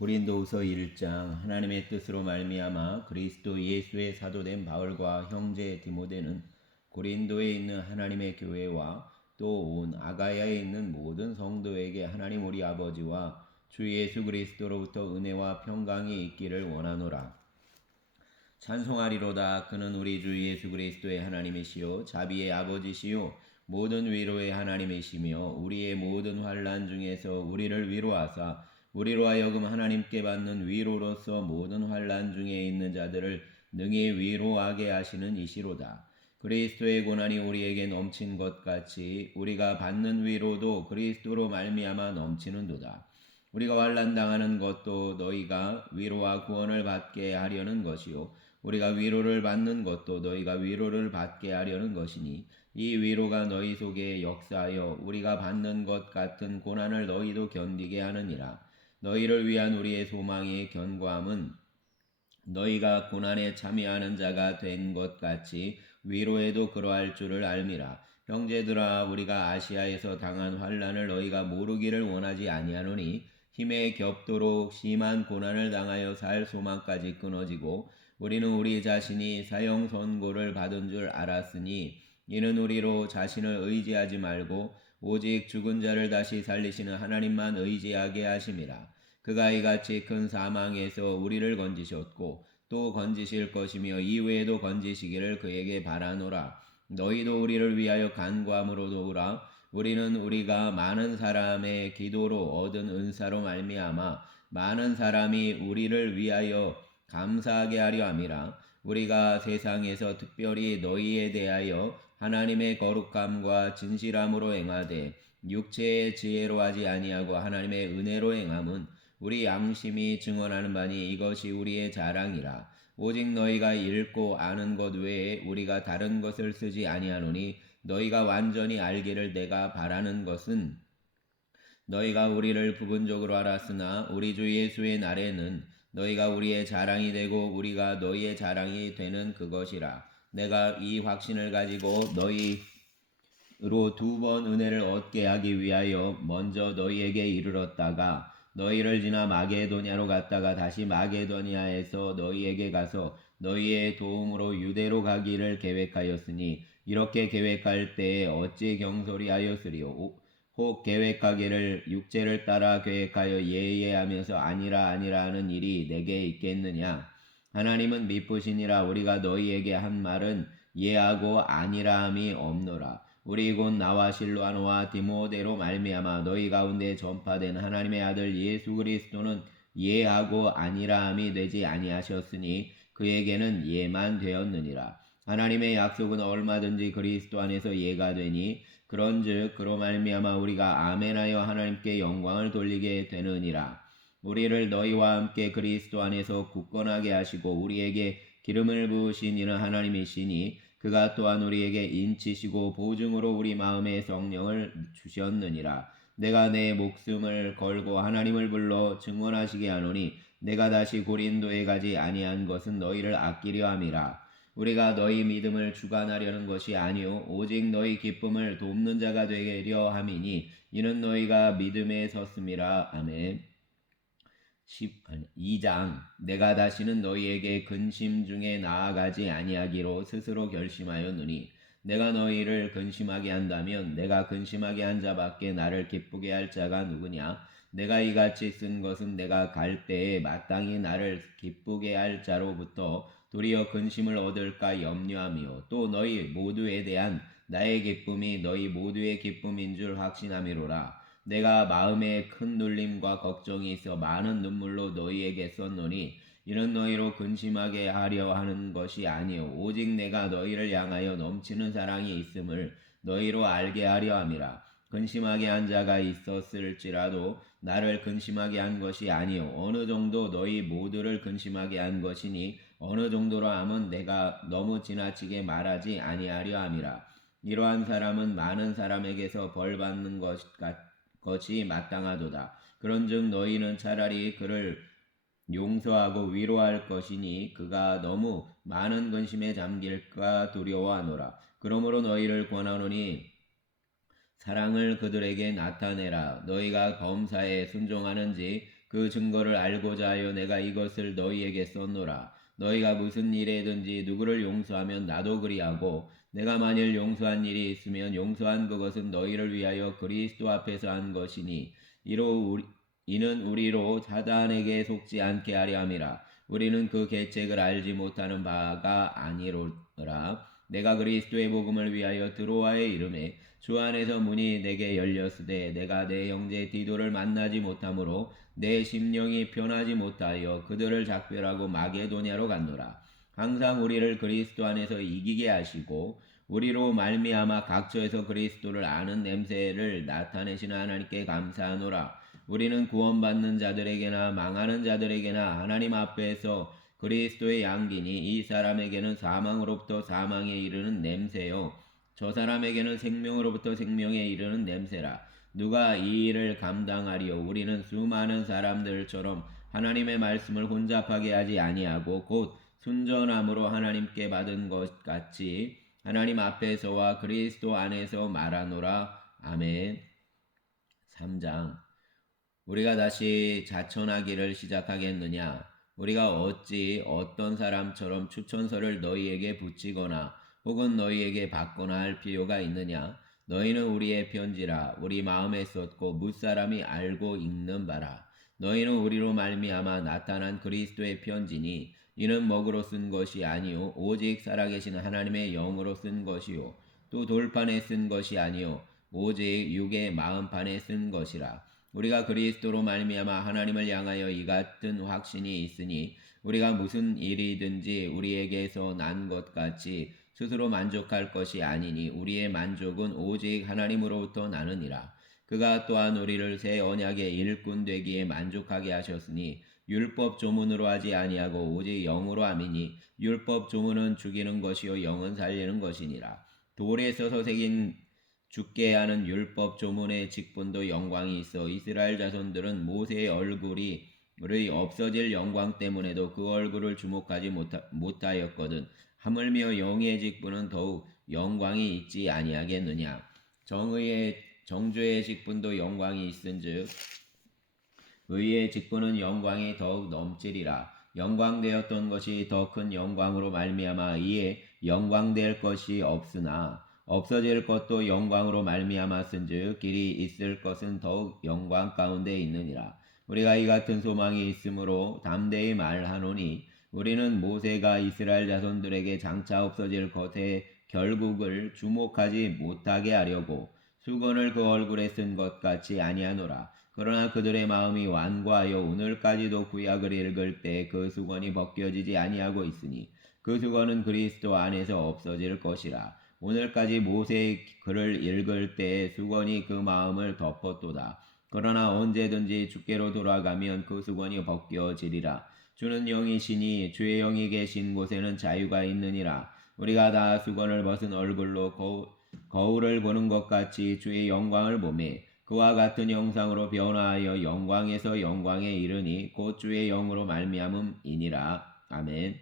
고린도후서 1장. 하나님의 뜻으로 말미암아 그리스도 예수의 사도된 바울과 형제 디모데는 고린도에 있는 하나님의 교회와 또 온 아가야에 있는 모든 성도에게 하나님 우리 아버지와 주 예수 그리스도로부터 은혜와 평강이 있기를 원하노라. 찬송하리로다. 그는 우리 주 예수 그리스도의 하나님이시요 자비의 아버지시요 모든 위로의 하나님이시며 우리의 모든 환난 중에서 우리를 위로하사 우리로 하여금 하나님께 받는 위로로서 모든 환난 중에 있는 자들을 능히 위로하게 하시는 이시로다. 그리스도의 고난이 우리에게 넘친 것 같이 우리가 받는 위로도 그리스도로 말미암아 넘치는도다. 우리가 환난 당하는 것도 너희가 위로와 구원을 받게 하려는 것이요 우리가 위로를 받는 것도 너희가 위로를 받게 하려는 것이니 이 위로가 너희 속에 역사하여 우리가 받는 것 같은 고난을 너희도 견디게 하느니라. 너희를 위한 우리의 소망의 견고함은 너희가 고난에 참여하는 자가 된 것 같이 위로에도 그러할 줄을 알미라. 형제들아, 우리가 아시아에서 당한 환난을 너희가 모르기를 원하지 아니하노니 힘에 겹도록 심한 고난을 당하여 살 소망까지 끊어지고 우리는 우리 자신이 사형 선고를 받은 줄 알았으니 이는 우리로 자신을 의지하지 말고 오직 죽은 자를 다시 살리시는 하나님만 의지하게 하심이라. 그가 이같이 큰 사망에서 우리를 건지셨고 또 건지실 것이며 이후에도 건지시기를 그에게 바라노라. 너희도 우리를 위하여 간구함으로 도우라. 우리는 우리가 많은 사람의 기도로 얻은 은사로 말미암아 많은 사람이 우리를 위하여 감사하게 하려 함이라. 우리가 세상에서 특별히 너희에 대하여 하나님의 거룩함과 진실함으로 행하되 육체의 지혜로 하지 아니하고 하나님의 은혜로 행함은 우리 양심이 증언하는 바니 이것이 우리의 자랑이라. 오직 너희가 읽고 아는 것 외에 우리가 다른 것을 쓰지 아니하노니 너희가 완전히 알기를 내가 바라는 것은 너희가 우리를 부분적으로 알았으나 우리 주 예수의 날에는 너희가 우리의 자랑이 되고 우리가 너희의 자랑이 되는 그것이라. 내가 이 확신을 가지고 너희로 2번 은혜를 얻게 하기 위하여 먼저 너희에게 이르렀다가 너희를 지나 마게도냐로 갔다가 다시 마게도냐에서 너희에게 가서 너희의 도움으로 유대로 가기를 계획하였으니 이렇게 계획할 때에 어찌 경솔이하였으리요. 혹 계획하기를 육체를 따라 계획하여 예예하면서 아니라 하는 일이 내게 있겠느냐. 하나님은 미쁘시니라. 우리가 너희에게 한 말은 예하고 아니라함이 없노라. 우리 곧 나와 실로아노와 디모데로 말미암아 너희 가운데 전파된 하나님의 아들 예수 그리스도는 예하고 아니라함이 되지 아니하셨으니 그에게는 예만 되었느니라. 하나님의 약속은 얼마든지 그리스도 안에서 예가 되니 그런즉 그로 말미암아 우리가 아멘하여 하나님께 영광을 돌리게 되느니라. 우리를 너희와 함께 그리스도 안에서 굳건하게 하시고 우리에게 기름을 부으신 이는 하나님이시니 그가 또한 우리에게 인치시고 보증으로 우리 마음에 성령을 주셨느니라. 내가 내 목숨을 걸고 하나님을 불러 증언하시게 하노니 내가 다시 고린도에 가지 아니한 것은 너희를 아끼려 함이라. 우리가 너희 믿음을 주관하려는 것이 아니요 오직 너희 기쁨을 돕는 자가 되려 함이니 이는 너희가 믿음에 섰음이라. 아멘. 2장. 내가 다시는 너희에게 근심 중에 나아가지 아니하기로 스스로 결심하였노니 내가 너희를 근심하게 한다면 내가 근심하게 한 자밖에 나를 기쁘게 할 자가 누구냐. 내가 이같이 쓴 것은 내가 갈 때에 마땅히 나를 기쁘게 할 자로부터 도리어 근심을 얻을까 염려하며 또 너희 모두에 대한 나의 기쁨이 너희 모두의 기쁨인 줄 확신함이로라. 내가 마음에 큰 눌림과 걱정이 있어 많은 눈물로 너희에게 썼노니 이는 너희로 근심하게 하려 하는 것이 아니요 오직 내가 너희를 향하여 넘치는 사랑이 있음을 너희로 알게 하려 함이라. 근심하게 한 자가 있었을지라도 나를 근심하게 한 것이 아니요 어느 정도 너희 모두를 근심하게 한 것이니 어느 정도로 함은 내가 너무 지나치게 말하지 아니하려 함이라. 이러한 사람은 많은 사람에게서 벌 받는 것이 마땅하도다. 그런즉 너희는 차라리 그를 용서하고 위로할 것이니 그가 너무 많은 근심에 잠길까 두려워하노라. 그러므로 너희를 권하노니 사랑을 그들에게 나타내라. 너희가 범사에 순종하는지 그 증거를 알고자 하여 내가 이것을 너희에게 썼노라. 너희가 무슨 일에든지 누구를 용서하면 나도 그리하고 내가 만일 용서한 일이 있으면 용서한 그것은 너희를 위하여 그리스도 앞에서 한 것이니 이는 우리로 사단에게 속지 않게 하려 함이라. 우리는 그 계책을 알지 못하는 바가 아니로라. 내가 그리스도의 복음을 위하여 드로아의 이름에 주 안에서 문이 내게 열렸으되 내가 내 형제 디도를 만나지 못하므로 내 심령이 편하지 못하여 그들을 작별하고 마게도냐로 갔노라. 항상 우리를 그리스도 안에서 이기게 하시고 우리로 말미암아 각처에서 그리스도를 아는 냄새를 나타내시는 하나님께 감사하노라. 우리는 구원받는 자들에게나 망하는 자들에게나 하나님 앞에서 그리스도의 양기니 이 사람에게는 사망으로부터 사망에 이르는 냄새요 저 사람에게는 생명으로부터 생명에 이르는 냄새라. 누가 이 일을 감당하리요? 우리는 수많은 사람들처럼 하나님의 말씀을 혼잡하게 하지 아니하고 곧 순전함으로 하나님께 받은 것 같이 하나님 앞에서와 그리스도 안에서 말하노라. 아멘. 3장. 우리가 다시 자천하기를 시작하겠느냐? 우리가 어찌 어떤 사람처럼 추천서를 너희에게 붙이거나 혹은 너희에게 받거나 할 필요가 있느냐? 너희는 우리의 편지라 우리 마음에 썼고 무사람이 알고 읽는 바라. 너희는 우리로 말미암아 나타난 그리스도의 편지니 이는 먹으로 쓴 것이 아니요 오직 살아계신 하나님의 영으로 쓴 것이요 또 돌판에 쓴 것이 아니요 오직 육의 마음판에 쓴 것이라. 우리가 그리스도로 말미암아 하나님을 향하여 이 같은 확신이 있으니 우리가 무슨 일이든지 우리에게서 난 것 같이 스스로 만족할 것이 아니니 우리의 만족은 오직 하나님으로부터 나느니라. 그가 또한 우리를 새 언약의 일꾼 되기에 만족하게 하셨으니 율법 조문으로 하지 아니하고 오직 영으로 함이니 율법 조문은 죽이는 것이요 영은 살리는 것이니라. 돌에 써서 새긴 죽게 하는 율법 조문의 직분도 영광이 있어 이스라엘 자손들은 모세의 얼굴이 없어질 영광 때문에도 그 얼굴을 주목하지 못하였거든. 하물며 영의 직분은 더욱 영광이 있지 아니하겠느냐. 정죄의 직분도 영광이 있은즉 의의 직분은 영광이 더욱 넘치리라. 영광되었던 것이 더 큰 영광으로 말미암아 이에 영광될 것이 없으나 없어질 것도 영광으로 말미암았은즉 길이 있을 것은 더욱 영광 가운데 있느니라. 우리가 이 같은 소망이 있으므로 담대히 말하노니 우리는 모세가 이스라엘 자손들에게 장차 없어질 것의 결국을 주목하지 못하게 하려고 수건을 그 얼굴에 쓴 것 같이 아니하노라. 그러나 그들의 마음이 완고하여 오늘까지도 구약을 읽을 때 그 수건이 벗겨지지 아니하고 있으니 그 수건은 그리스도 안에서 없어질 것이라. 오늘까지 모세의 글을 읽을 때 수건이 그 마음을 덮었도다. 그러나 언제든지 주께로 돌아가면 그 수건이 벗겨지리라. 주는 영이시니 주의 영이 계신 곳에는 자유가 있느니라. 우리가 다 수건을 벗은 얼굴로 거울을 보는 것 같이 주의 영광을 보매 그와 같은 형상으로 변화하여 영광에서 영광에 이르니 곧 주의 영으로 말미암음이니라. 아멘.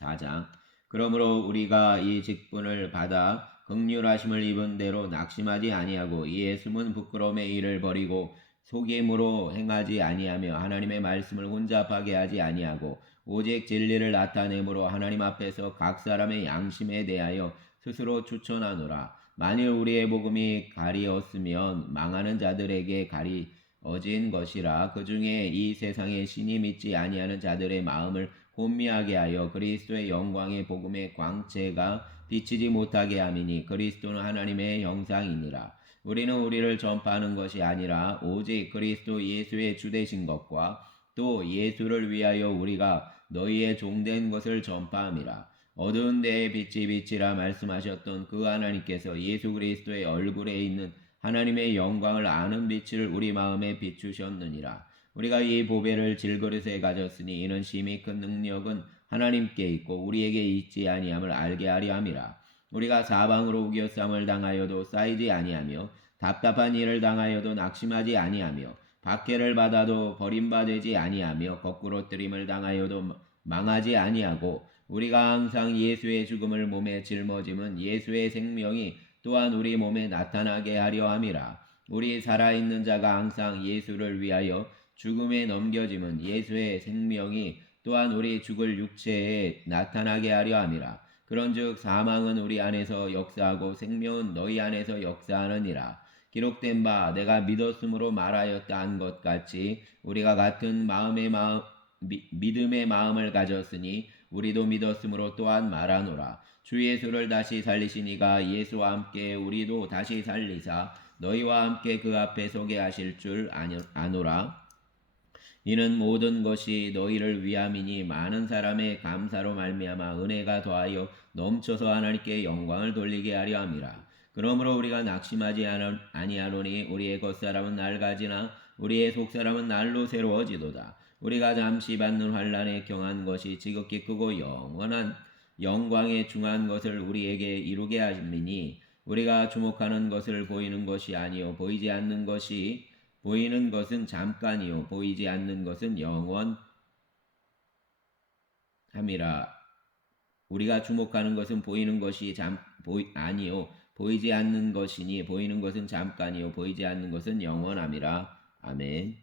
4장. 그러므로 우리가 이 직분을 받아 긍휼하심을 입은 대로 낙심하지 아니하고 이에 숨은 부끄러움의 일을 버리고 속임으로 행하지 아니하며 하나님의 말씀을 혼잡하게 하지 아니하고 오직 진리를 나타내므로 하나님 앞에서 각 사람의 양심에 대하여 스스로 추천하노라. 만일 우리의 복음이 가리었으면 망하는 자들에게 가리어진 것이라. 그 중에 이 세상에 신이 믿지 아니하는 자들의 마음을 혼미하게 하여 그리스도의 영광의 복음의 광채가 비치지 못하게 함이니 그리스도는 하나님의 형상이니라. 우리는 우리를 전파하는 것이 아니라 오직 그리스도 예수의 주되신 것과 또 예수를 위하여 우리가 너희의 종된 것을 전파함이라. 어두운 데에 빛이 비치라 말씀하셨던 그 하나님께서 예수 그리스도의 얼굴에 있는 하나님의 영광을 아는 빛을 우리 마음에 비추셨느니라. 우리가 이 보배를 질그릇에 가졌으니 이는 심히 큰 능력은 하나님께 있고 우리에게 있지 아니함을 알게 하려 함이라. 우리가 사방으로 우겨쌈을 당하여도 쌓이지 아니하며 답답한 일을 당하여도 낙심하지 아니하며 박해를 받아도 버림받지 아니하며 거꾸로 뜨림을 당하여도 망하지 아니하고 우리가 항상 예수의 죽음을 몸에 짊어짐은 예수의 생명이 또한 우리 몸에 나타나게 하려 함이라. 우리 살아있는 자가 항상 예수를 위하여 죽음에 넘겨짐은 예수의 생명이 또한 우리 죽을 육체에 나타나게 하려 함이라. 그런즉 사망은 우리 안에서 역사하고 생명은 너희 안에서 역사하느니라. 기록된 바 내가 믿었으므로 말하였다 한 것 같이 우리가 같은 믿음의 마음을 가졌으니 우리도 믿었으므로 또한 말하노라. 주 예수를 다시 살리신 이가 예수와 함께 우리도 다시 살리사 너희와 함께 그 앞에 서게 하실 줄 아노라. 이는 모든 것이 너희를 위함이니 많은 사람의 감사로 말미암아 은혜가 더하여 넘쳐서 하나님께 영광을 돌리게 하려 함이라. 그러므로 우리가 낙심하지 아니하노니 우리의 겉사람은 낡아지나 우리의 속사람은 날로 새로워지도다. 우리가 잠시 받는 환난에 경한 것이 지극히 크고 영원한 영광에 중한 것을 우리에게 이루게 하심이니 우리가 주목하는 것을 보이는 것이 아니요 보이는 것은 잠깐이요 보이지 않는 것은 영원함이라. 우리가 주목하는 것은 보이는 것이 아니요 보이지 않는 것이니 보이는 것은 잠깐이요 보이지 않는 것은 영원함이라. 아멘.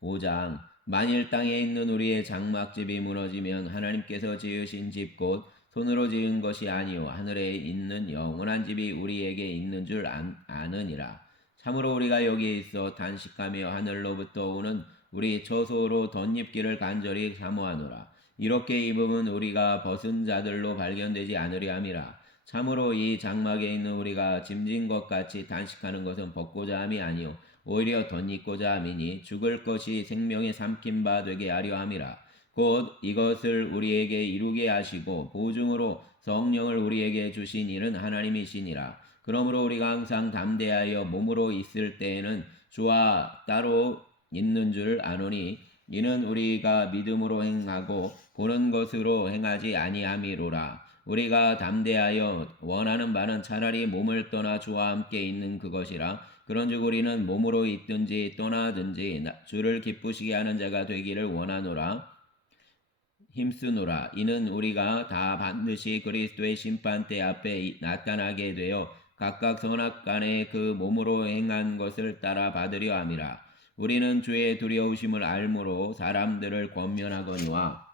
5장. 만일 땅에 있는 우리의 장막집이 무너지면 하나님께서 지으신 집 곧 손으로 지은 것이 아니요 하늘에 있는 영원한 집이 우리에게 있는 줄 아느니라. 참으로 우리가 여기에 있어 단식하며 하늘로부터 오는 우리 처소로 덧입기를 간절히 사모하노라. 이렇게 입음은 우리가 벗은 자들로 발견되지 않으려 함이라. 참으로 이 장막에 있는 우리가 짐진 것 같이 단식하는 것은 벗고자 함이 아니요 오히려 덧입고자 함이니 죽을 것이 생명의 삼킨 바 되게 하려 함이라. 곧 이것을 우리에게 이루게 하시고 보증으로 성령을 우리에게 주신 이는 하나님이시니라. 그러므로 우리가 항상 담대하여 몸으로 있을 때에는 주와 따로 있는 줄 아노니 이는 우리가 믿음으로 행하고 보는 것으로 행하지 아니함이로라. 우리가 담대하여 원하는 바는 차라리 몸을 떠나 주와 함께 있는 그것이라. 그런즉 우리는 몸으로 있든지 떠나든지 주를 기쁘시게 하는 자가 되기를 원하노라. 힘쓰노라. 이는 우리가 다 반드시 그리스도의 심판대 앞에 나타나게 되어 각각 선악간에 그 몸으로 행한 것을 따라 받으려 함이라. 우리는 주의 두려우심을 알므로 사람들을 권면하거니와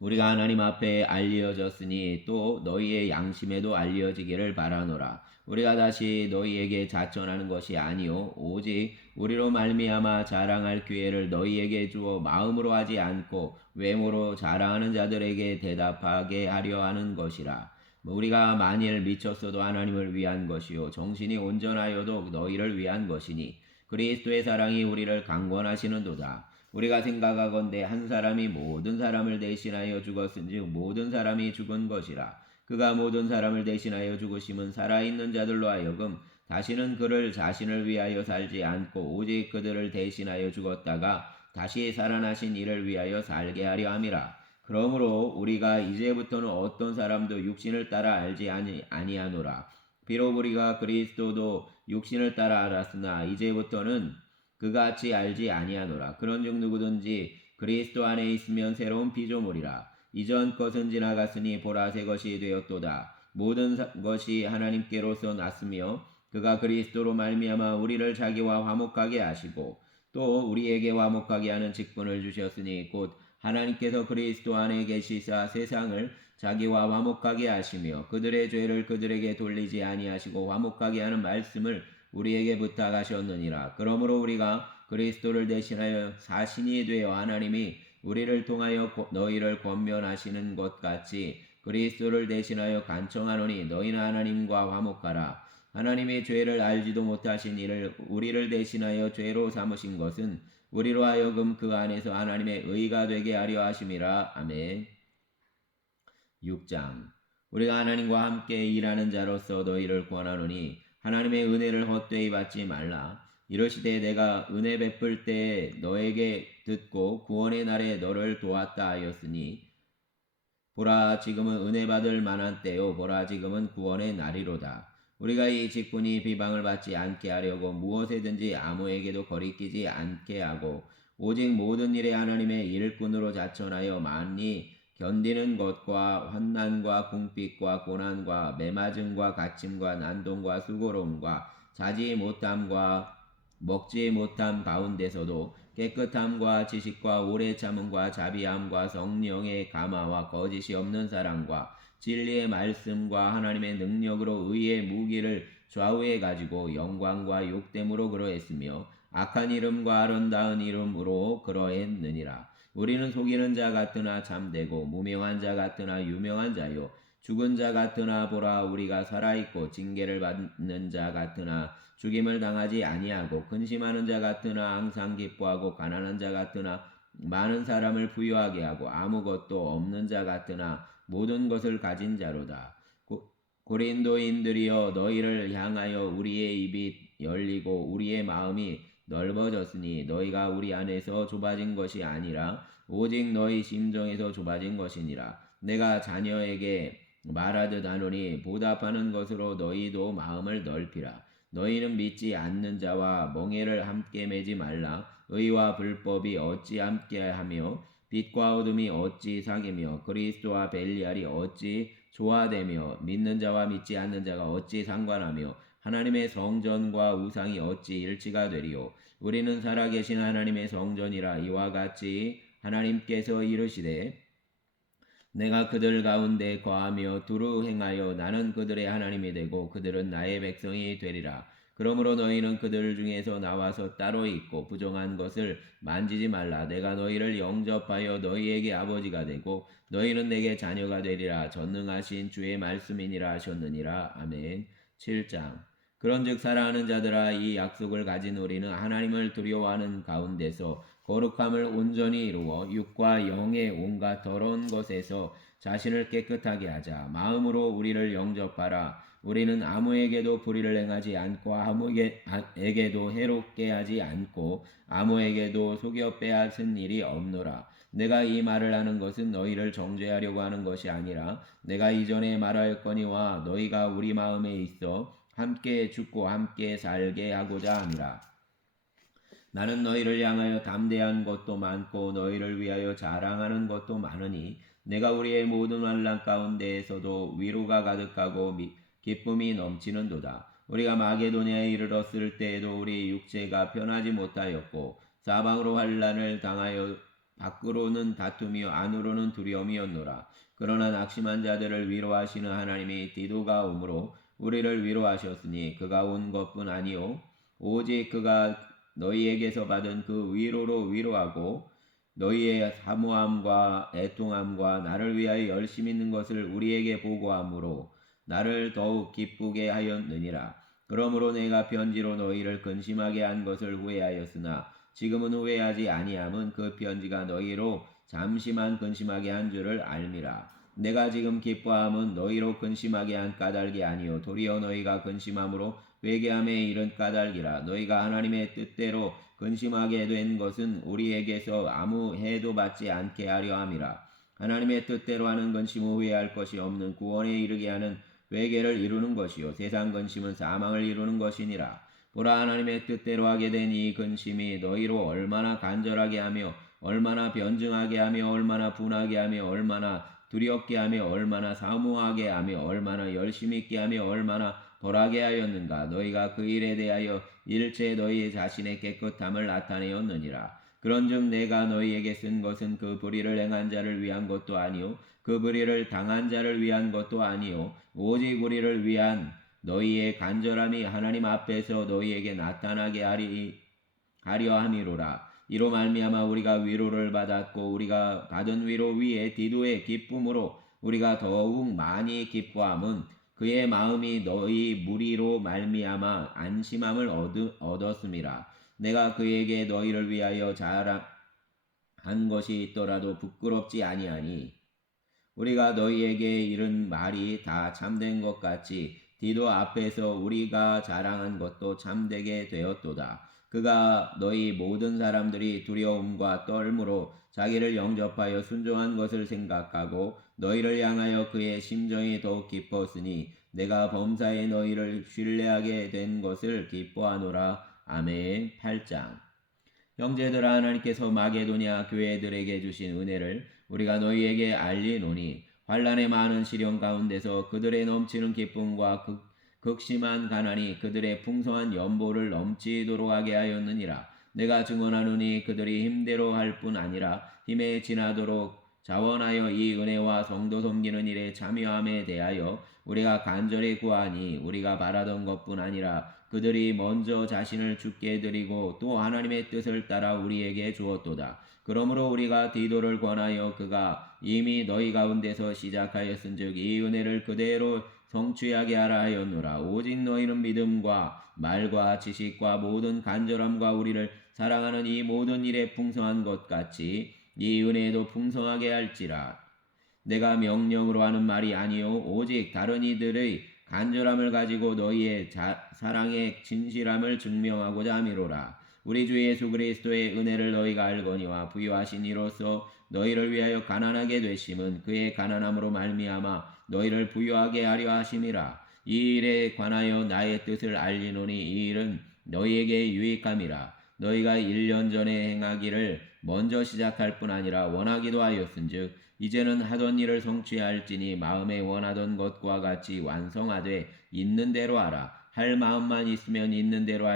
우리가 하나님 앞에 알려졌으니 또 너희의 양심에도 알려지기를 바라노라. 우리가 다시 너희에게 자천하는 것이 아니요 오직 우리로 말미암아 자랑할 기회를 너희에게 주어 마음으로 하지 않고 외모로 자랑하는 자들에게 대답하게 하려 하는 것이라. 우리가 만일 미쳤어도 하나님을 위한 것이요 정신이 온전하여도 너희를 위한 것이니 그리스도의 사랑이 우리를 강권하시는도다. 우리가 생각하건대 한 사람이 모든 사람을 대신하여 죽었은즉 모든 사람이 죽은 것이라. 그가 모든 사람을 대신하여 죽으심은 살아있는 자들로 하여금 다시는 그를 자신을 위하여 살지 않고 오직 그들을 대신하여 죽었다가 다시 살아나신 이를 위하여 살게 하려 함이라. 그러므로 우리가 이제부터는 어떤 사람도 육신을 따라 알지 아니하노라. 비록 우리가 그리스도도 육신을 따라 알았으나 이제부터는 그같이 알지 아니하노라. 그런즉 누구든지 그리스도 안에 있으면 새로운 피조물이라. 이전 것은 지나갔으니 보라 새 것이 되었도다. 모든 것이 하나님께로서 났으며 그가 그리스도로 말미암아 우리를 자기와 화목하게 하시고 또 우리에게 화목하게 하는 직분을 주셨으니 곧 하나님께서 그리스도 안에 계시사 세상을 자기와 화목하게 하시며 그들의 죄를 그들에게 돌리지 아니하시고 화목하게 하는 말씀을 우리에게 부탁하셨느니라. 그러므로 우리가 그리스도를 대신하여 사신이 되어 하나님이 우리를 통하여 너희를 권면하시는 것 같이 그리스도를 대신하여 간청하노니 너희는 하나님과 화목하라. 하나님의 죄를 알지도 못하신 이를 우리를 대신하여 죄로 삼으신 것은 우리로 하여금 그 안에서 하나님의 의가 되게 하려 하심이라. 아멘. 6장. 우리가 하나님과 함께 일하는 자로서 너희를 권하노니 하나님의 은혜를 헛되이 받지 말라. 이러시되 내가 은혜 베풀 때에 너에게 듣고 구원의 날에 너를 도왔다 하였으니 보라 지금은 은혜 받을 만한 때요 보라 지금은 구원의 날이로다. 우리가 이 직분이 비방을 받지 않게 하려고 무엇에든지 아무에게도 거리끼지 않게 하고 오직 모든 일에 하나님의 일꾼으로 자천하여 만리 견디는 것과 환난과 궁핍과 고난과 매맞음과 갇힘과 난동과 수고로움과 자지 못함과 먹지 못함 가운데서도 깨끗함과 지식과 오래 참음과 자비함과 성령의 감화와 거짓이 없는 사랑과 진리의 말씀과 하나님의 능력으로 의의 무기를 좌우에 가지고 영광과 욕됨으로 그러했으며 악한 이름과 아름다운 이름으로 그러했느니라. 우리는 속이는 자 같으나 참되고 무명한 자 같으나 유명한 자요 죽은 자 같으나 보라 우리가 살아있고 징계를 받는 자 같으나 죽임을 당하지 아니하고 근심하는 자 같으나 항상 기뻐하고 가난한 자 같으나 많은 사람을 부유하게 하고 아무것도 없는 자 같으나 모든 것을 가진 자로다. 고린도인들이여 너희를 향하여 우리의 입이 열리고 우리의 마음이 넓어졌으니 너희가 우리 안에서 좁아진 것이 아니라 오직 너희 심정에서 좁아진 것이니라. 내가 자녀에게 말하듯 하노니 보답하는 것으로 너희도 마음을 넓히라. 너희는 믿지 않는 자와 멍에를 함께 매지 말라. 의와 불법이 어찌 함께하며 빛과 어둠이 어찌 사귀며 그리스도와 벨리알이 어찌 조화되며 믿는 자와 믿지 않는 자가 어찌 상관하며 하나님의 성전과 우상이 어찌 일치가 되리요. 우리는 살아계신 하나님의 성전이라. 이와 같이 하나님께서 이르시되 내가 그들 가운데 거하며 두루 행하여 나는 그들의 하나님이 되고 그들은 나의 백성이 되리라. 그러므로 너희는 그들 중에서 나와서 따로 있고 부정한 것을 만지지 말라. 내가 너희를 영접하여 너희에게 아버지가 되고 너희는 내게 자녀가 되리라. 전능하신 주의 말씀이니라 하셨느니라. 아멘. 7장. 그런즉 사랑하는 자들아 이 약속을 가진 우리는 하나님을 두려워하는 가운데서 거룩함을 온전히 이루어 육과 영의 온갖 더러운 것에서 자신을 깨끗하게 하자. 마음으로 우리를 영접하라. 우리는 아무에게도 불의를 행하지 않고 아무에게도 해롭게 하지 않고 아무에게도 속여 빼앗은 일이 없노라. 내가 이 말을 하는 것은 너희를 정죄하려고 하는 것이 아니라 내가 이전에 말하였거니와 너희가 우리 마음에 있어 함께 죽고 함께 살게 하고자 함이라. 나는 너희를 향하여 담대한 것도 많고 너희를 위하여 자랑하는 것도 많으니 내가 우리의 모든 환난 가운데에서도 위로가 가득하고 기쁨이 넘치는도다. 우리가 마게도냐에 이르렀을 때에도 우리 육체가 편하지 못하였고 사방으로 환난을 당하여 밖으로는 다툼이요 안으로는 두려움이었노라. 그러나 낙심한 자들을 위로하시는 하나님이 디도가 오므로 우리를 위로하셨으니 그가 온 것뿐 아니요 오직 그가 너희에게서 받은 그 위로로 위로하고 너희의 사모함과 애통함과 나를 위하여 열심 있는 것을 우리에게 보고함으로 나를 더욱 기쁘게 하였느니라. 그러므로 내가 편지로 너희를 근심하게 한 것을 후회하였으나 지금은 후회하지 아니함은 그 편지가 너희로 잠시만 근심하게 한 줄을 알미라. 내가 지금 기뻐함은 너희로 근심하게 한 까닭이 아니요 도리어 너희가 근심함으로 회개함에 이른 까닭이라. 너희가 하나님의 뜻대로 근심하게 된 것은 우리에게서 아무 해도 받지 않게 하려 함이라. 하나님의 뜻대로 하는 근심은 후회할 것이 없는 구원에 이르게 하는 회개를 이루는 것이요 세상 근심은 사망을 이루는 것이니라. 보라 하나님의 뜻대로 하게 된 이 근심이 너희로 얼마나 간절하게 하며 얼마나 변증하게 하며 얼마나 분하게 하며 얼마나 두렵게 하며 얼마나 사모하게 하며 얼마나 열심히 있게 하며 얼마나 벌하게 하였는가. 너희가 그 일에 대하여 일체 너희 자신의 깨끗함을 나타내었느니라. 그런즉 내가 너희에게 쓴 것은 그 불의를 행한 자를 위한 것도 아니요 그 불의를 당한 자를 위한 것도 아니요 오직 우리를 위한 너희의 간절함이 하나님 앞에서 너희에게 나타나게 하려 함이로라. 이로 말미암아 우리가 위로를 받았고 우리가 받은 위로 위에 디도의 기쁨으로 우리가 더욱 많이 기뻐함은 그의 마음이 너희 무리로 말미암아 안심함을 얻었음이라. 내가 그에게 너희를 위하여 자랑한 것이 있더라도 부끄럽지 아니하니 우리가 너희에게 이른 말이 다 참된 것 같이 디도 앞에서 우리가 자랑한 것도 참되게 되었도다. 그가 너희 모든 사람들이 두려움과 떨므로 자기를 영접하여 순종한 것을 생각하고 너희를 향하여 그의 심정이 더욱 기뻤으니 내가 범사에 너희를 신뢰하게 된 것을 기뻐하노라. 아멘. 8장. 형제들아 하나님께서 마게도냐 교회들에게 주신 은혜를 우리가 너희에게 알리노니 환난의 많은 시련 가운데서 그들의 넘치는 기쁨과 극심한 가난이 그들의 풍성한 연보를 넘치도록 하게 하였느니라. 내가 증언하노니 그들이 힘대로 할 뿐 아니라 힘에 지나도록 자원하여 이 은혜와 성도 섬기는 일에 참여함에 대하여 우리가 간절히 구하니 우리가 바라던 것뿐 아니라 그들이 먼저 자신을 주께 드리고 또 하나님의 뜻을 따라 우리에게 주었도다. 그러므로 우리가 디도를 권하여 그가 이미 너희 가운데서 시작하였은즉 이 은혜를 그대로 성취하게 하라 하였노라. 오직 너희는 믿음과 말과 지식과 모든 간절함과 우리를 사랑하는 이 모든 일에 풍성한 것 같이 이 은혜도 풍성하게 할지라. 내가 명령으로 하는 말이 아니요 오직 다른 이들의 간절함을 가지고 너희의 사랑의 진실함을 증명하고자 함이로라. 우리 주 예수 그리스도의 은혜를 너희가 알거니와 부유하신 이로써 너희를 위하여 가난하게 되심은 그의 가난함으로 말미암아 너희를 부유하게 하려 하심이라. 이 일에 관하여 나의 뜻을 알리노니 이 일은 너희에게 유익함이라. 너희가 1년 전에 행하기를 먼저 시작할 뿐 아니라 원하기도 하였은즉 이제는 하던 일을 성취할지니 마음에 원하던 것과 같이 완성하되 있는 대로 하라. 할 마음만 있으면 있는 대로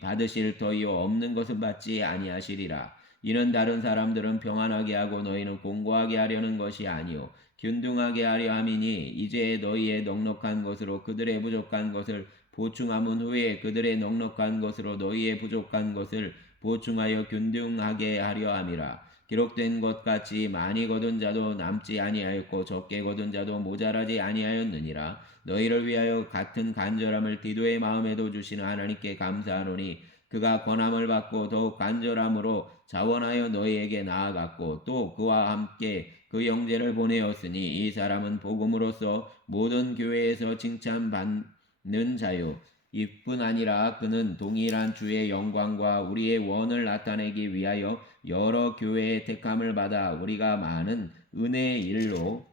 받으실 터이요 없는 것은 받지 아니하시리라. 이는 다른 사람들은 평안하게 하고 너희는 공고하게 하려는 것이 아니요 균등하게 하려 함이니 이제 너희의 넉넉한 것으로 그들의 부족한 것을 보충함은 후에 그들의 넉넉한 것으로 너희의 부족한 것을 보충하여 균등하게 하려 함이라. 기록된 것 같이 많이 거둔 자도 남지 아니하였고 적게 거둔 자도 모자라지 아니하였느니라. 너희를 위하여 같은 간절함을 디도의 마음에도 주시는 하나님께 감사하노니 그가 권함을 받고 더욱 간절함으로 자원하여 너희에게 나아갔고 또 그와 함께 그 형제를 보내었으니 이 사람은 복음으로서 모든 교회에서 칭찬받는 자요 이뿐 아니라 그는 동일한 주의 영광과 우리의 원을 나타내기 위하여 여러 교회의 택함을 받아 우리가 많은 은혜의 일로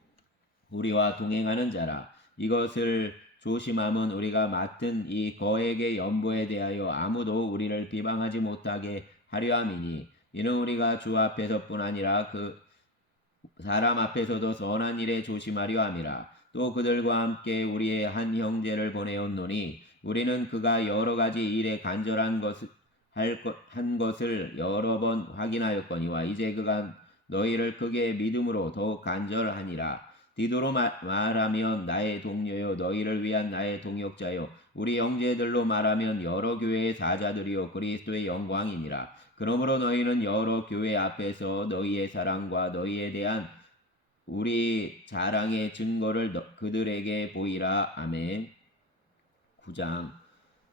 우리와 동행하는 자라. 이것을 조심함은 우리가 맡은 이 거액의 연보에 대하여 아무도 우리를 비방하지 못하게 하려 함이니 이는 우리가 주 앞에서뿐 아니라 그 사람 앞에서도 선한 일에 조심하려 함이라. 또 그들과 함께 우리의 한 형제를 보내었노니 우리는 그가 여러 가지 일에 간절한 한 것을 여러 번 확인하였거니와 이제 그가 너희를 크게 믿음으로 더욱 간절하니라. 디도로 말하면 나의 동료요 너희를 위한 나의 동역자요 우리 형제들로 말하면 여러 교회의 사자들이요 그리스도의 영광이니라. 그러므로 너희는 여러 교회 앞에서 너희의 사랑과 너희에 대한 우리 자랑의 증거를 그들에게 보이라. 아멘. 9장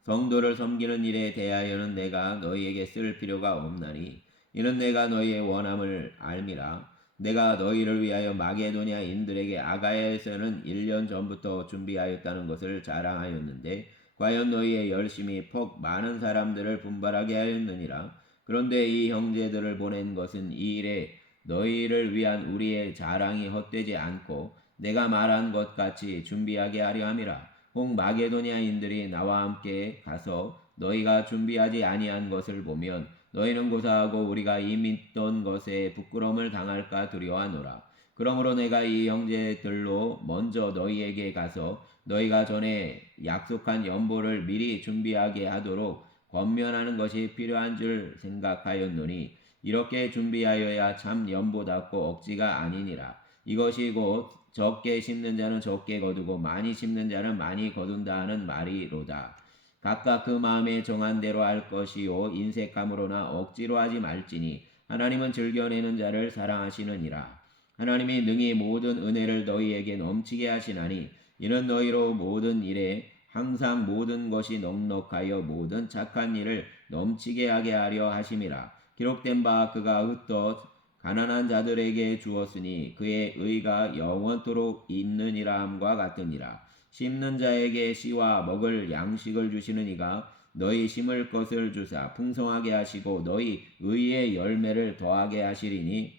성도를 섬기는 일에 대하여는 내가 너희에게 쓸 필요가 없나니 이는 내가 너희의 원함을 알미라. 내가 너희를 위하여 마게도냐인들에게 아가야에서는 1년 전부터 준비하였다는 것을 자랑하였는데 과연 너희의 열심이 폭 많은 사람들을 분발하게 하였느니라. 그런데 이 형제들을 보낸 것은 이 일에 너희를 위한 우리의 자랑이 헛되지 않고 내가 말한 것 같이 준비하게 하려 함이라. 혹 마게도냐인들이 나와 함께 가서 너희가 준비하지 아니한 것을 보면 너희는 고사하고 우리가 이 믿던 것에 부끄러움을 당할까 두려워하노라. 그러므로 내가 이 형제들로 먼저 너희에게 가서 너희가 전에 약속한 연보를 미리 준비하게 하도록 권면하는 것이 필요한 줄 생각하였노니 이렇게 준비하여야 참 연보답고 억지가 아니니라. 이것이 곧 적게 심는 자는 적게 거두고 많이 심는 자는 많이 거둔다 하는 말이로다. 각각 그 마음에 정한 대로 할 것이요 인색함으로나 억지로 하지 말지니 하나님은 즐겨내는 자를 사랑하시느니라. 하나님이 능히 모든 은혜를 너희에게 넘치게 하시나니 이는 너희로 모든 일에 항상 모든 것이 넉넉하여 모든 착한 일을 넘치게 하게 하려 하심이라. 기록된 바 그가 흩어 가난한 자들에게 주었으니 그의 의가 영원토록 있느니라 함과 같으니라. 심는 자에게 씨와 먹을 양식을 주시는 이가 너희 심을 것을 주사 풍성하게 하시고 너희 의의 열매를 더하게 하시리니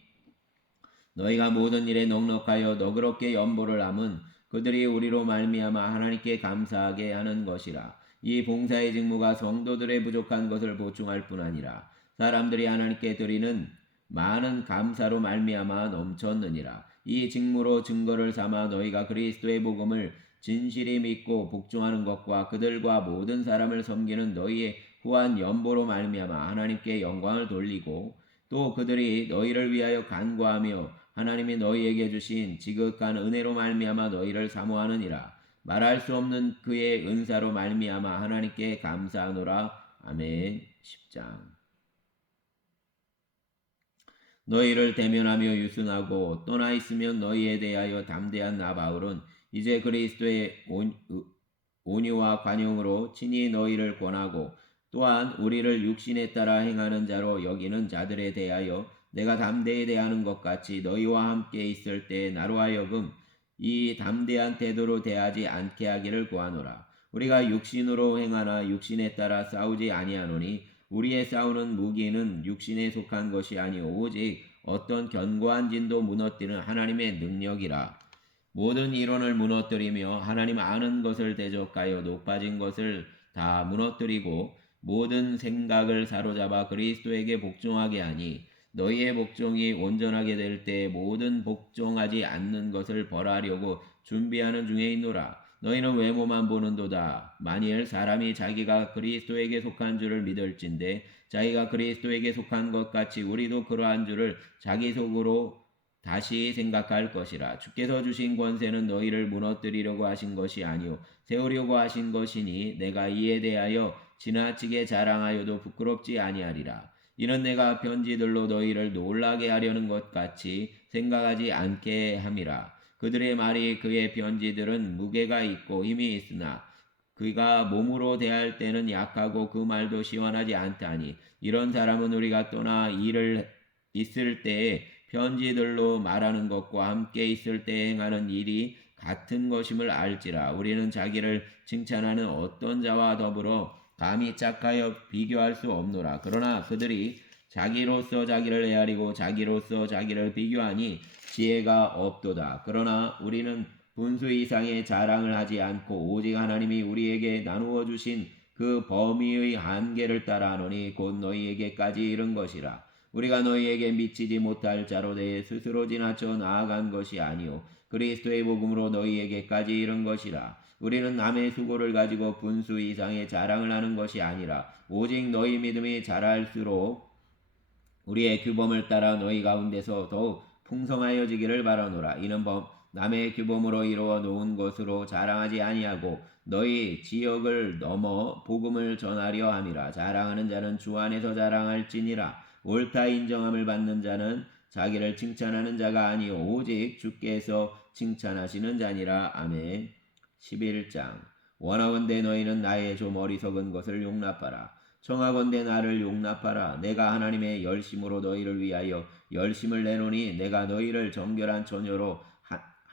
너희가 모든 일에 넉넉하여 너그럽게 연보를 함은 그들이 우리로 말미암아 하나님께 감사하게 하는 것이라. 이 봉사의 직무가 성도들의 부족한 것을 보충할 뿐 아니라 사람들이 하나님께 드리는 많은 감사로 말미암아 넘쳤느니라. 이 직무로 증거를 삼아 너희가 그리스도의 복음을 진실이 믿고 복종하는 것과 그들과 모든 사람을 섬기는 너희의 후한 연보로 말미암아 하나님께 영광을 돌리고 또 그들이 너희를 위하여 간구하며 하나님이 너희에게 주신 지극한 은혜로 말미암아 너희를 사모하느니라. 말할 수 없는 그의 은사로 말미암아 하나님께 감사하노라. 아멘. 10장. 너희를 대면하며 유순하고 떠나 있으면 너희에 대하여 담대한 나 바울은 이제 그리스도의 온유와 관용으로 친히 너희를 권하고 또한 우리를 육신에 따라 행하는 자로 여기는 자들에 대하여 내가 담대히 대하는 것 같이 너희와 함께 있을 때 나로 하여금 이 담대한 태도로 대하지 않게 하기를 구하노라. 우리가 육신으로 행하나 육신에 따라 싸우지 아니하노니 우리의 싸우는 무기는 육신에 속한 것이 아니오 오직 어떤 견고한 진도 무너뜨리는 하나님의 능력이라. 모든 이론을 무너뜨리며 하나님 아는 것을 대적하여 높아진 것을 다 무너뜨리고 모든 생각을 사로잡아 그리스도에게 복종하게 하니 너희의 복종이 온전하게 될 때 모든 복종하지 않는 것을 벌하려고 준비하는 중에 있노라. 너희는 외모만 보는도다. 만일 사람이 자기가 그리스도에게 속한 줄을 믿을진데 자기가 그리스도에게 속한 것 같이 우리도 그러한 줄을 자기 속으로 다시 생각할 것이라. 주께서 주신 권세는 너희를 무너뜨리려고 하신 것이 아니요 세우려고 하신 것이니 내가 이에 대하여 지나치게 자랑하여도 부끄럽지 아니하리라. 이는 내가 편지들로 너희를 놀라게 하려는 것 같이 생각하지 않게 함이라. 그들의 말이 그의 편지들은 무게가 있고 힘이 있으나 그가 몸으로 대할 때는 약하고 그 말도 시원하지 않다니 이런 사람은 우리가 떠나 일을 있을 때에 편지들로 말하는 것과 함께 있을 때 행하는 일이 같은 것임을 알지라. 우리는 자기를 칭찬하는 어떤 자와 더불어 감히 짝하여 비교할 수 없노라. 그러나 그들이 자기로서 자기를 헤아리고 자기로서 자기를 비교하니 지혜가 없도다. 그러나 우리는 분수 이상의 자랑을 하지 않고 오직 하나님이 우리에게 나누어 주신 그 범위의 한계를 따라하노니 곧 너희에게까지 이른 것이라. 우리가 너희에게 미치지 못할 자로 대해 스스로 지나쳐 나아간 것이 아니요 그리스도의 복음으로 너희에게까지 이른 것이라. 우리는 남의 수고를 가지고 분수 이상의 자랑을 하는 것이 아니라 오직 너희 믿음이 자랄수록 우리의 규범을 따라 너희 가운데서 더욱 풍성하여지기를 바라노라. 이는 남의 규범으로 이루어 놓은 것으로 자랑하지 아니하고 너희 지역을 넘어 복음을 전하려 함이라. 자랑하는 자는 주 안에서 자랑할지니라. 옳다 인정함을 받는 자는 자기를 칭찬하는 자가 아니요 오직 주께서 칭찬하시는 자니라. 아멘. 11장. 원하건대 너희는 나의 좀 어리석은 것을 용납하라. 청하건대 나를 용납하라. 내가 하나님의 열심으로 너희를 위하여 열심을 내노니 내가 너희를 정결한 처녀로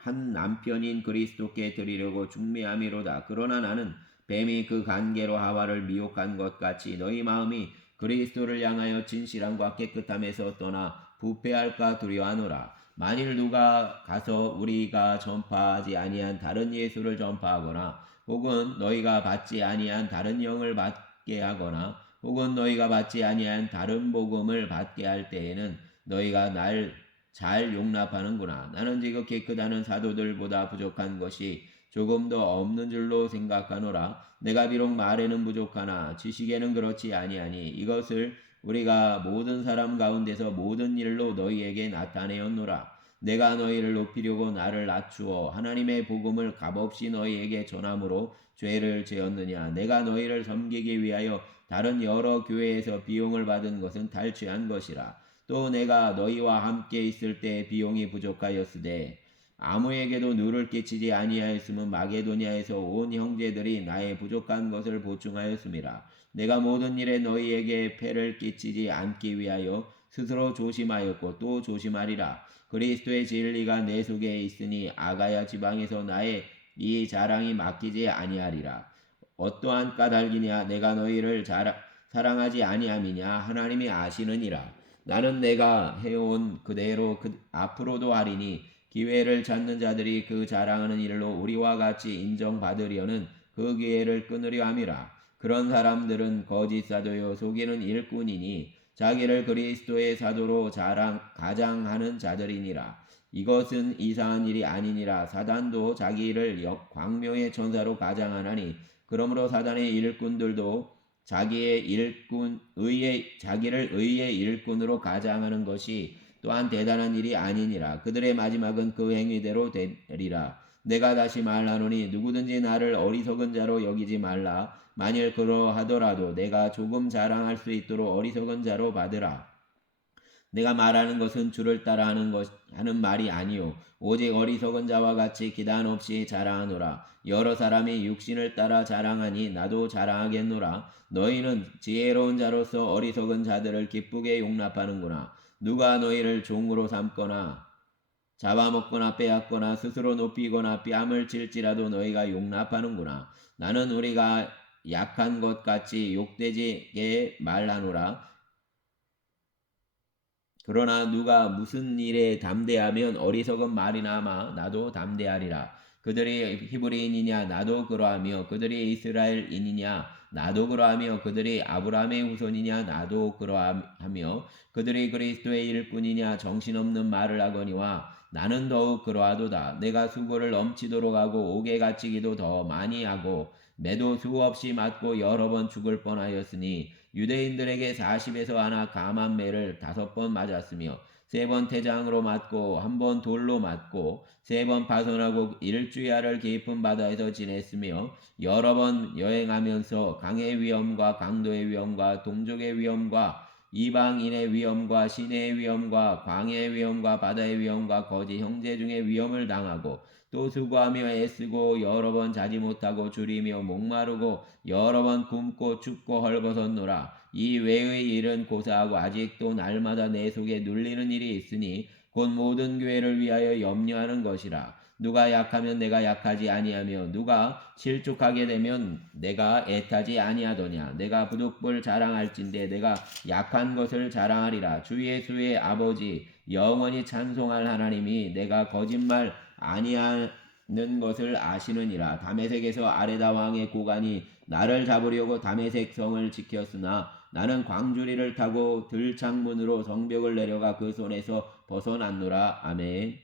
한 남편인 그리스도께 드리려고 중매함이로다. 그러나 나는 뱀이 그 간계로 하와를 미혹한 것 같이 너희 마음이 그리스도를 향하여 진실함과 깨끗함에서 떠나 부패할까 두려워하노라. 만일 누가 가서 우리가 전파하지 아니한 다른 예수를 전파하거나 혹은 너희가 받지 아니한 다른 영을 받게 하거나 혹은 너희가 받지 아니한 다른 복음을 받게 할 때에는 너희가 날 잘 용납하는구나. 나는 지극히 크다는 사도들보다 부족한 것이 조금 더 없는 줄로 생각하노라. 내가 비록 말에는 부족하나 지식에는 그렇지 아니하니 이것을 우리가 모든 사람 가운데서 모든 일로 너희에게 나타내었노라. 내가 너희를 높이려고 나를 낮추어 하나님의 복음을 값없이 너희에게 전함으로 죄를 지었느냐. 내가 너희를 섬기기 위하여 다른 여러 교회에서 비용을 받은 것은 탈취한 것이라. 또 내가 너희와 함께 있을 때 비용이 부족하였으되 아무에게도 누를 끼치지 아니하였으면 마게도냐에서 온 형제들이 나의 부족한 것을 보충하였음이라. 내가 모든 일에 너희에게 폐를 끼치지 않기 위하여 스스로 조심하였고 또 조심하리라. 그리스도의 진리가 내 속에 있으니 아가야 지방에서 나의 이 자랑이 맡기지 아니하리라. 어떠한 까닭이냐 내가 너희를 사랑하지 아니함이냐 하나님이 아시느니라. 나는 내가 해온 그대로 앞으로도 하리니 기회를 찾는 자들이 그 자랑하는 일로 우리와 같이 인정받으려는 그 기회를 끊으려 함이라. 그런 사람들은 거짓 사도요 속이는 일꾼이니 자기를 그리스도의 사도로 가장하는 자들이니라. 이것은 이상한 일이 아니니라. 사단도 자기 일을 광명의 천사로 가장하나니 그러므로 사단의 일꾼들도 자기를 의의 일꾼으로 가장하는 것이 또한 대단한 일이 아니니라. 그들의 마지막은 그 행위대로 되리라. 내가 다시 말하노니 누구든지 나를 어리석은 자로 여기지 말라. 만일 그러하더라도 내가 조금 자랑할 수 있도록 어리석은 자로 받으라. 내가 말하는 것은 주를 따라 하는 말이 아니요 오직 어리석은 자와 같이 기단 없이 자랑하노라. 여러 사람이 육신을 따라 자랑하니 나도 자랑하겠노라. 너희는 지혜로운 자로서 어리석은 자들을 기쁘게 용납하는구나. 누가 너희를 종으로 삼거나 잡아먹거나 빼앗거나 스스로 높이거나 뺨을 칠지라도 너희가 용납하는구나. 나는 우리가 약한 것 같이 욕되게 말하노라. 그러나 누가 무슨 일에 담대하면 어리석은 말이나 하마 나도 담대하리라. 그들이 히브리인이냐 나도 그러하며 그들이 이스라엘인이냐 나도 그러하며 그들이 아브라함의 후손이냐 나도 그러하며 그들이 그리스도의 일꾼이냐 정신없는 말을 하거니와 나는 더욱 그러하도다. 내가 수고를 넘치도록 하고 옥에 갇히기도 더 많이 하고 매도 수없이 맞고 여러 번 죽을 뻔하였으니 유대인들에게 40에서 하나 감한 매를 5번 맞았으며 3번 태장으로 맞고 1번 돌로 맞고 3번 파손하고 일주야를 깊은 바다에서 지냈으며 여러 번 여행하면서 강의 위험과 강도의 위험과 동족의 위험과 이방인의 위험과 시내의 위험과 광야의 위험과 바다의 위험과 거짓 형제 중에 위험을 당하고 또 수고하며 애쓰고 여러 번 자지 못하고 줄이며 목마르고 여러 번 굶고 춥고 헐벗었노라. 이 외의 일은 고사하고 아직도 날마다 내 속에 눌리는 일이 있으니 곧 모든 교회를 위하여 염려하는 것이라. 누가 약하면 내가 약하지 아니하며 누가 실족하게 되면 내가 애타지 아니하더냐. 내가 부득불 자랑할진대 내가 약한 것을 자랑하리라. 주 예수의 아버지 영원히 찬송할 하나님이 내가 거짓말 아니하는 것을 아시느니라. 다메섹에서 아레다 왕의 고관이 나를 잡으려고 다메섹 성을 지켰으나 나는 광주리를 타고 들창문으로 성벽을 내려가 그 손에서 벗어났노라. 아멘.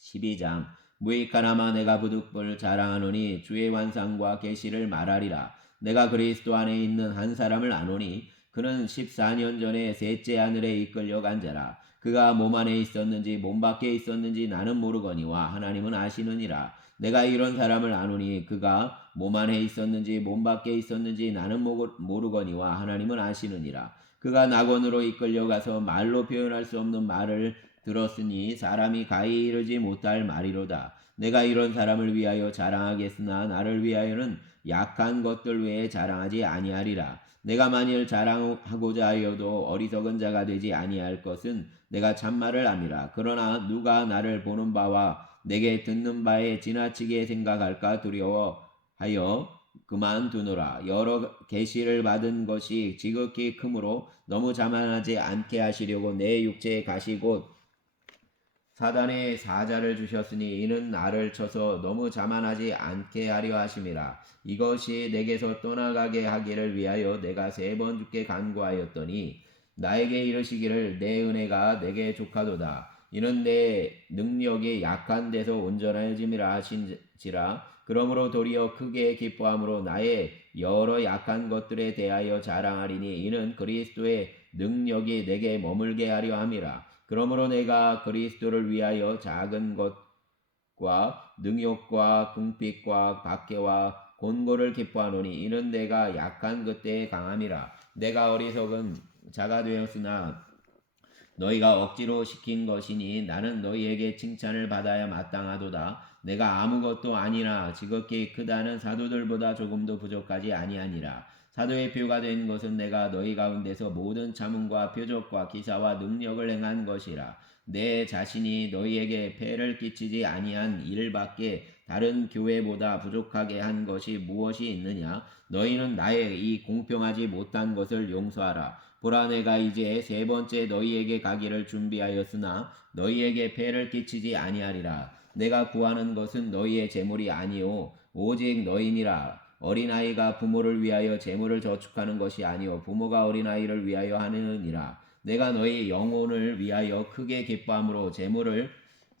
12장 무익하나마 내가 부득불 자랑하노니 주의 완상과 계시를 말하리라. 내가 그리스도 안에 있는 한 사람을 아노니 그는 14년 전에 셋째 하늘에 이끌려간 자라. 그가 몸 안에 있었는지 몸 밖에 있었는지 나는 모르거니와 하나님은 아시느니라. 내가 이런 사람을 아노니 그가 몸 안에 있었는지 몸 밖에 있었는지 나는 모르거니와 하나님은 아시느니라. 그가 낙원으로 이끌려가서 말로 표현할 수 없는 말을 들었으니 사람이 가히 이르지 못할 말이로다. 내가 이런 사람을 위하여 자랑하겠으나 나를 위하여는 약한 것들 외에 자랑하지 아니하리라. 내가 만일 자랑하고자 하여도 어리석은 자가 되지 아니할 것은 내가 참말을 함이라. 그러나 누가 나를 보는 바와 내게 듣는 바에 지나치게 생각할까 두려워하여 그만두노라. 여러 계시를 받은 것이 지극히 크므로 너무 자만하지 않게 하시려고 내 육체의 가시 곧 사단의 사자를 주셨으니 이는 나를 쳐서 너무 자만하지 않게 하려 하심이라. 이것이 내게서 떠나가게 하기를 위하여 내가 3번 주께 간구하였더니 나에게 이르시기를 내 은혜가 내게 족하도다. 이는 내 능력이 약한 데서 온전하여짐이라 하신지라. 그러므로 도리어 크게 기뻐함으로 나의 여러 약한 것들에 대하여 자랑하리니 이는 그리스도의 능력이 내게 머물게 하려 함이라. 그러므로 내가 그리스도를 위하여 작은 것과 능욕과 궁핍과 박해와 곤고를 기뻐하노니 이는 내가 약한 그때의 강함이라. 내가 어리석은 자가 되었으나 너희가 억지로 시킨 것이니 나는 너희에게 칭찬을 받아야 마땅하도다. 내가 아무것도 아니나 지극히 크다는 사도들보다 조금도 부족하지 아니하니라. 사도의 표가 된 것은 내가 너희 가운데서 모든 자문과 표적과 기사와 능력을 행한 것이라. 내 자신이 너희에게 폐를 끼치지 아니한 일밖에 다른 교회보다 부족하게 한 것이 무엇이 있느냐? 너희는 나의 이 공평하지 못한 것을 용서하라. 보라 내가 이제 3번째 너희에게 가기를 준비하였으나 너희에게 폐를 끼치지 아니하리라. 내가 구하는 것은 너희의 재물이 아니요 오직 너희니라. 어린아이가 부모를 위하여 재물을 저축하는 것이 아니요 부모가 어린아이를 위하여 하느니라. 내가 너희 영혼을 위하여 크게 기뻐함으로 재물을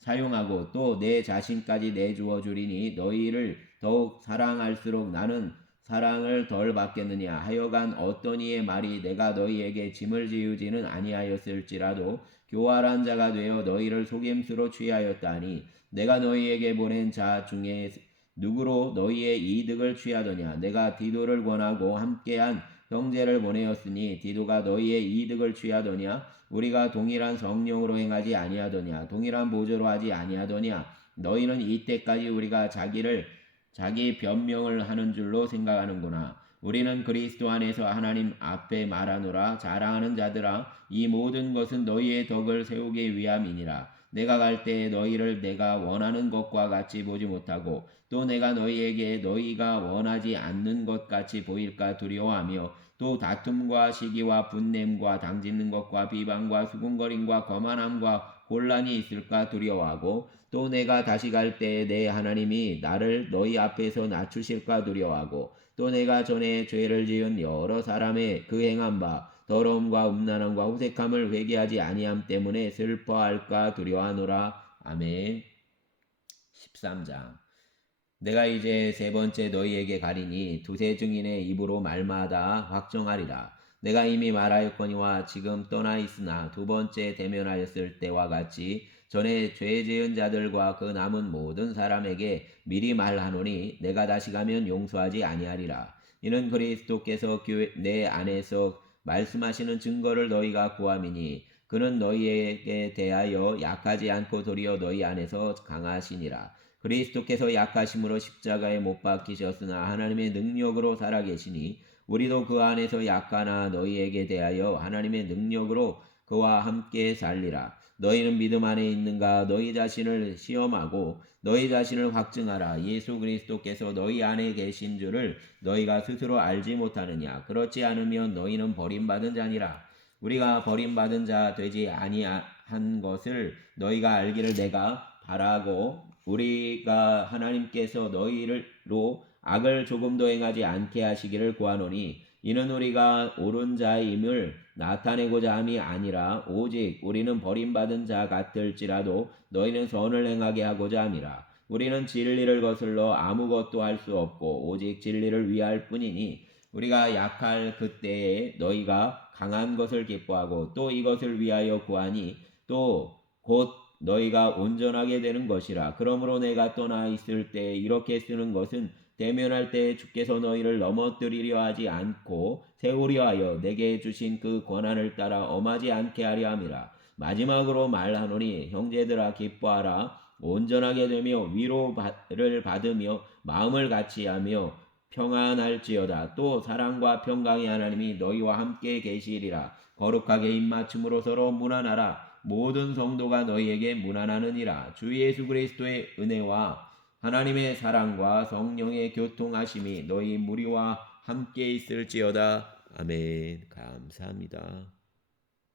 사용하고 또 내 자신까지 내주어 주리니 너희를 더욱 사랑할수록 나는 사랑을 덜 받겠느냐. 하여간 어떤 이의 말이 내가 너희에게 짐을 지우지는 아니하였을지라도 교활한 자가 되어 너희를 속임수로 취하였다니 내가 너희에게 보낸 자 중에 누구로 너희의 이득을 취하더냐. 내가 디도를 권하고 함께한 형제를 보내었으니 디도가 너희의 이득을 취하더냐. 우리가 동일한 성령으로 행하지 아니하더냐. 동일한 보조로 하지 아니하더냐. 너희는 이때까지 우리가 자기 변명을 하는 줄로 생각하는구나. 우리는 그리스도 안에서 하나님 앞에 말하노라. 자랑하는 자들아, 이 모든 것은 너희의 덕을 세우기 위함이니라. 내가 갈 때에 너희를 내가 원하는 것과 같이 보지 못하고 또 내가 너희에게 너희가 원하지 않는 것 같이 보일까 두려워하며 또 다툼과 시기와 분냄과 당짓는 것과 비방과 수군거림과 거만함과 혼란이 있을까 두려워하고 또 내가 다시 갈 때에 내 하나님이 나를 너희 앞에서 낮추실까 두려워하고 또 내가 전에 죄를 지은 여러 사람의 그 행한 바 더러움과 음란함과 후색함을 회개하지 아니함 때문에 슬퍼할까 두려워하노라. 아멘. 13장. 내가 이제 세 번째 너희에게 가리니 두세 증인의 입으로 말마다 확정하리라. 내가 이미 말하였거니와 지금 떠나 있으나 두 번째 대면하였을 때와 같이 전에 죄 지은 자들과 그 남은 모든 사람에게 미리 말하노니 내가 다시 가면 용서하지 아니하리라. 이는 그리스도께서 내 안에서 말씀하시는 증거를 너희가 구함이니 그는 너희에게 대하여 약하지 않고 도리어 너희 안에서 강하시니라. 그리스도께서 약하심으로 십자가에 못 박히셨으나 하나님의 능력으로 살아계시니 우리도 그 안에서 약하나 너희에게 대하여 하나님의 능력으로 그와 함께 살리라. 너희는 믿음 안에 있는가? 너희 자신을 시험하고 너희 자신을 확증하라. 예수 그리스도께서 너희 안에 계신 줄을 너희가 스스로 알지 못하느냐? 그렇지 않으면 너희는 버림받은 자니라. 우리가 버림받은 자 되지 아니한 것을 너희가 알기를 내가 바라고 우리가 하나님께서 너희로 악을 조금도 행하지 않게 하시기를 구하노니 이는 우리가 옳은 자임을 나타내고자 함이 아니라 오직 우리는 버림받은 자 같을지라도 너희는 선을 행하게 하고자 함이라. 우리는 진리를 거슬러 아무것도 할 수 없고 오직 진리를 위할 뿐이니 우리가 약할 그때에 너희가 강한 것을 기뻐하고 또 이것을 위하여 구하니 또 곧 너희가 온전하게 되는 것이라. 그러므로 내가 떠나 있을 때 이렇게 쓰는 것은 대면할 때 주께서 너희를 넘어뜨리려 하지 않고 세우려 하여 내게 주신 그 권한을 따라 엄하지 않게 하려 함이라. 마지막으로 말하노니 형제들아 기뻐하라. 온전하게 되며 위로를 받으며 마음을 같이하며 평안할지어다. 또 사랑과 평강의 하나님이 너희와 함께 계시리라. 거룩하게 입맞춤으로 서로 문안하라. 모든 성도가 너희에게 문안하느니라. 주 예수 그리스도의 은혜와 하나님의 사랑과 성령의 교통하심이 너희 무리와 함께 있을지어다. 아멘. 감사합니다.